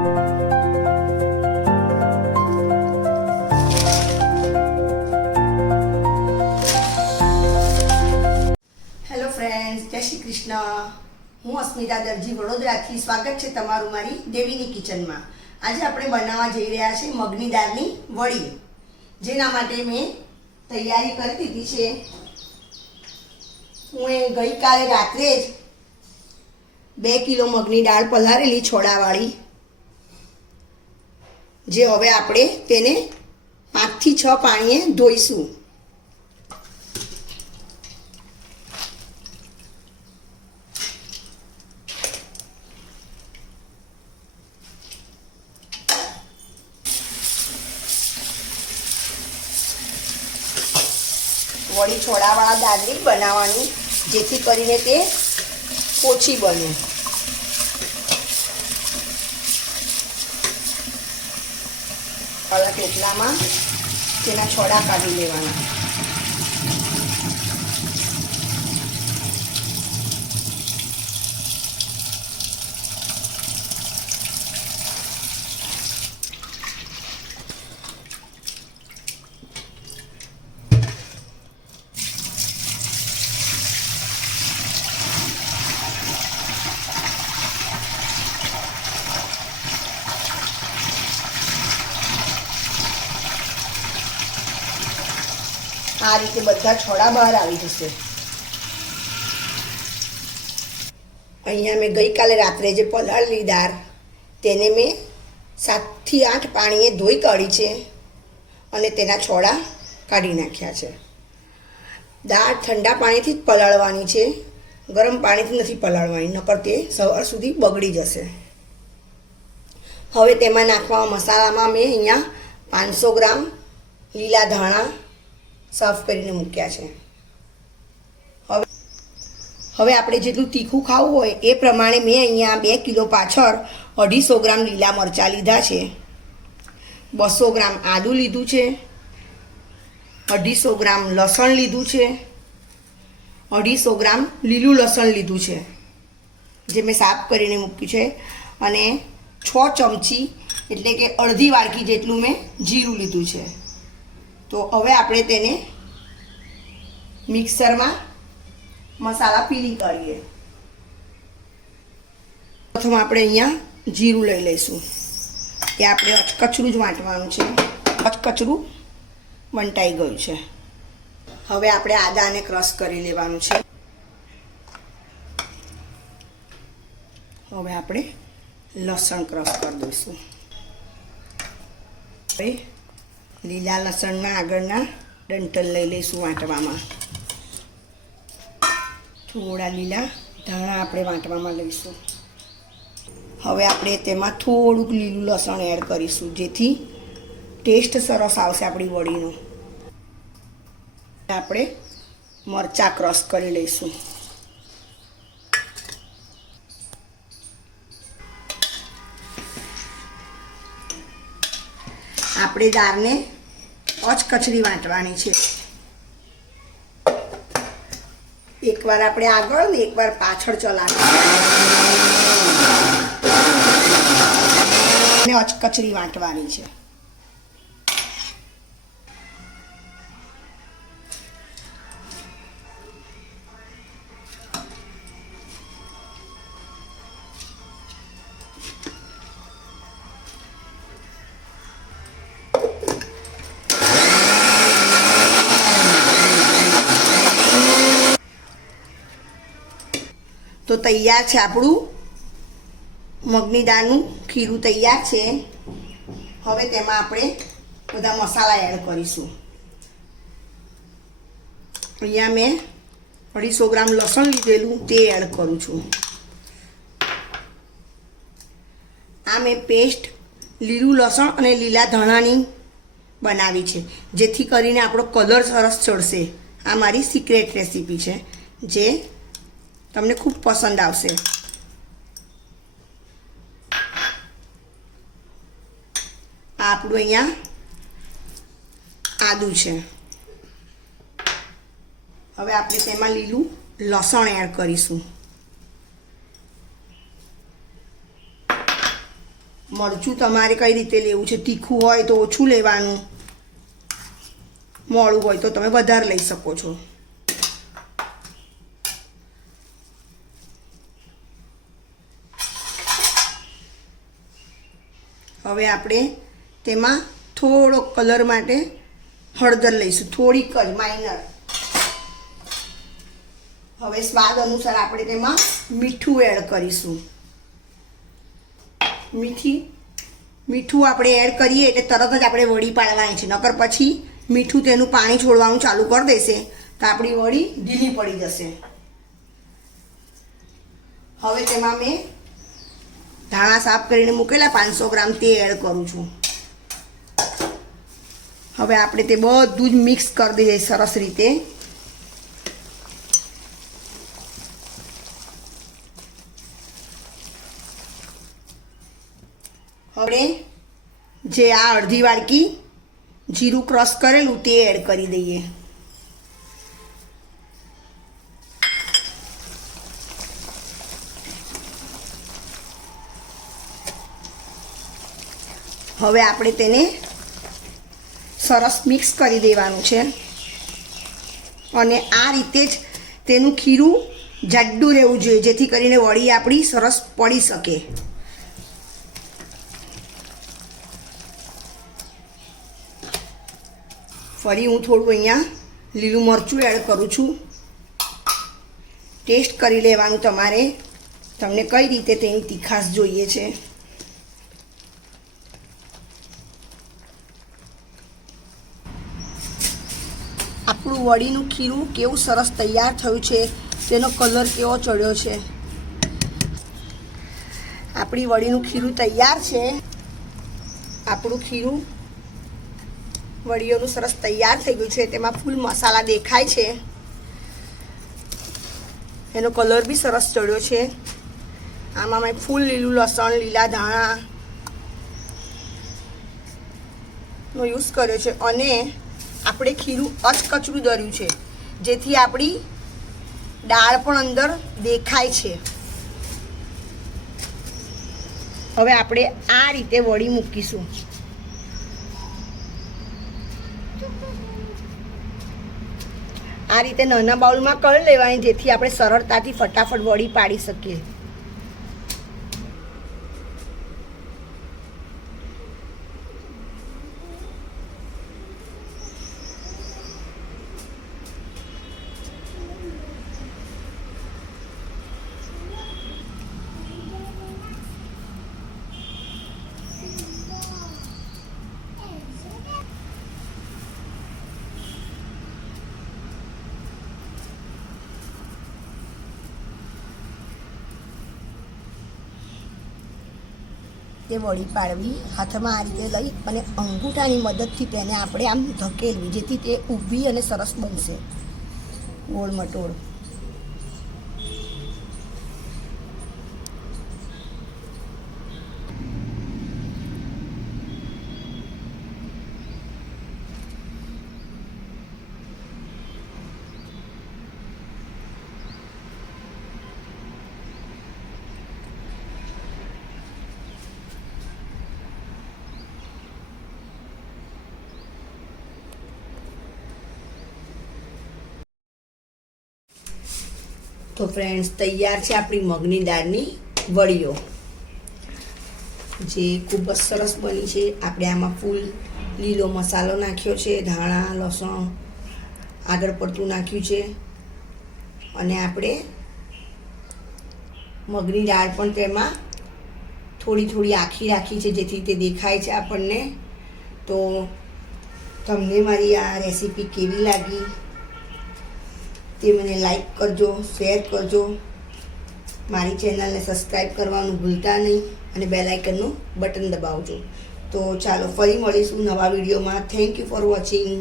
જય શ્રી કૃષ્ણ. હું અસ્મિતા દરજી વડોદરાથી. સ્વાગત છે તમારું મારી દેવીની કિચનમાં. આજે આપણે બનાવવા જઈ રહ્યા છીએ મગની દાળની વડી, જેના માટે મેં તૈયારી કરી દીધી છે. હું ગઈકાલે રાત્રે જ 2 કિલો મગની દાળ પલાળેલી છોડાવાળી, જે હવે આપણે તેને 5 થી 6 પાણીએ ધોઈશું. વળી છોડાવાળા દાળની બનાવવાની, જેથી કરીને તે ઓછી બને. અલગ એટલામાં તેના છોડા કાઢી લેવાના. આ રીતે બધા છોડા બહાર આવી જશે. અહીંયા મેં ગઈકાલે રાત્રે જે પલાળેલી દાળ, તેને મેં 7 થી 8 પાણીએ ધોઈ કાઢી છે અને તેના છોડા કાઢી નાખ્યા છે. દાળ ઠંડા પાણીથી જ પલાળવાની છે, ગરમ પાણીથી નથી પલાળવાની, નકર તે સવાર સુધી બગડી જશે. હવે તેમાં નાખવા મસાલામાં મેં અહીંયા 500 ગ્રામ લીલા ધાણા સાફ કરીને મૂક્યા છે. હવે આપણે જેટલું તીખું ખાવું હોય એ પ્રમાણે મેં અહીંયા 2 કિલો પાછળ 250 ગ્રામ લીલા મરચાં લીધા છે, 200 ગ્રામ આદું લીધું છે, 250 ગ્રામ લસણ લીધું છે, 250 ગ્રામ લીલું લસણ લીધું છે, જે મેં સાફ કરીને મૂક્યું છે, અને 6 ચમચી એટલે કે અડધી વાડકી જેટલું મેં જીરું લીધું છે. તો હવે આપણે તેને મિક્સરમાં મસાલા પીલી કરીએ. પ્રથમ આપણે અહીંયા જીરું લઈ લઈશું. એ આપણે અચકચરું જ વાટવાનું છે. અચકચરું વંટાઈ ગયું છે. હવે આપણે આદાને ક્રશ કરી લેવાનું છે. હવે આપણે લસણ ક્રશ કરી દઈશું. હવે લીલા લસણના આગળના ડંઠલ લઈ લઈશું વાટવામાં. થોડા લીલા ધાણા આપણે વાટવામાં લઈશું. હવે આપણે તેમાં થોડુંક લીલું લસણ એડ કરીશું, જેથી ટેસ્ટ સરસ આવશે આપણી વડીનો. આપણે મરચાં ક્રશ કરી લઈશું. આપણે દાળને અચકચરી વાટવાની છે. એકવાર આપણે આગળ ને એકવાર પાછળ ચલાવવાની, અચકચરી વાટવાની છે. તો તૈયાર છે આપણું મગની દાળનું ખીરું તૈયાર છે. હવે તેમાં આપણે બધા મસાલા એડ કરીશું. અહીંયા મેં 250 ગ્રામ લસણ લીધેલું, તે એડ કરું છું. આ મેં પેસ્ટ લીલું લસણ અને લીલા ધાણાની બનાવી છે, જેથી કરીને આપણો કલર સરસ ચડશે. આ મારી સિક્રેટ રેસીપી છે, જે તમને ખૂબ પસંદ આવશે. આ આપણું અહીંયા આદું છે. હવે આપણે તેમાં લીલું લસણ એડ કરીશું. મરચું તમારે કઈ રીતે લેવું છે, તીખું હોય તો ઓછું લેવાનું, મોળું હોય તો તમે વધારે લઈ શકો છો. હવે આપણે તેમાં થોડો કલર માટે હળદર લઈશું, થોડીક જ માઇનર. હવે સ્વાદ અનુસાર આપણે તેમાં મીઠું એડ કરીશું. મીઠું આપણે એડ કરીએ એટલે તરત જ આપણે વડી પાડવાની છે, નકર પછી મીઠું તેનું પાણી છોડવાનું ચાલુ કરી દેશે તો આપણી વડી ઢીલી પડી જશે. હવે તેમાં મેં ધાણા સાફ કરીને મૂકેલા 500 ગ્રામ તે એડ કરું છું. હવે આપણે તે બધું જ મિક્સ કરી દઈએ સરસ રીતે. હવે જે આ અડધી વાડકી જીરું ક્રશ કરેલું તે એડ કરી દઈએ. હવે આપણે તેને સરસ મિક્સ કરી દેવાનું છે અને આ રીતે જ તેનું ખીરું જાડું રહેવું જોઈએ, જેથી કરીને વડી આપણી સરસ પડી શકે. ફરી હું થોડું અહીંયા લીલું મરચું એડ કરું છું. ટેસ્ટ કરી લેવાનું તમારે, તમને કઈ રીતે તેની તીખાશ જોઈએ છે. આપણું વડીનું ખીરું કેવું સરસ તૈયાર થયું છે, તેનો કલર કેવો ચડ્યો છે. આપણી વડીનું ખીરું તૈયાર છે. આપણું ખીરું વડીઓનું સરસ તૈયાર થઈ ગયું છે. તેમાં ફૂલ મસાલા દેખાય છે, એનો કલર બી સરસ ચડ્યો છે. આમાં મેં ફૂલ લીલું લસણ, લીલા ધાણાનો યુઝ કર્યો છે અને આપણે ખીરું અચકચરું દર્યું છે, જેથી આપણી દાળ પણ અંદર દેખાય છે. હવે આપણે આ રીતે વડી મૂકીશું. આ રીતે નાના બાઉલમાં કરી લેવાની, જેથી આપણે સરળતાથી ફટાફટ વડી પાડી શકીએ. તે વડી પાડવી, હાથમાં આ રીતે લઈ અને અંગૂઠાની મદદથી તેને આપણે આમ ધકેલવી, જેથી તે ઊભી અને સરસ બનશે, ગોળ મટોળ. તો ફ્રેન્ડ્સ, તૈયાર છે આપણી મગની દાળની વડીઓ, જે ખૂબ જ સરસ બની છે. આપણે આમાં ફૂલ લીલો મસાલો નાખ્યો છે, ધાણા લસણ આગળ પડતું નાખ્યું છે અને આપણે મગની દાળ પણ તેમાં થોડી થોડી આખી રાખી છે, જેથી તે દેખાય છે આપણને. તો તમને મારી આ રેસીપી કેવી લાગી તે મને લાઈક કરજો, શેર કરજો, મારી ચેનલને સબસ્ક્રાઈબ કરવાનું ભૂલતા નહીં અને બેલ આઇકનનું બટન દબાવજો. તો ચાલો ફરી મળીશું નવા વિડીયોમાં. Thank you for watching.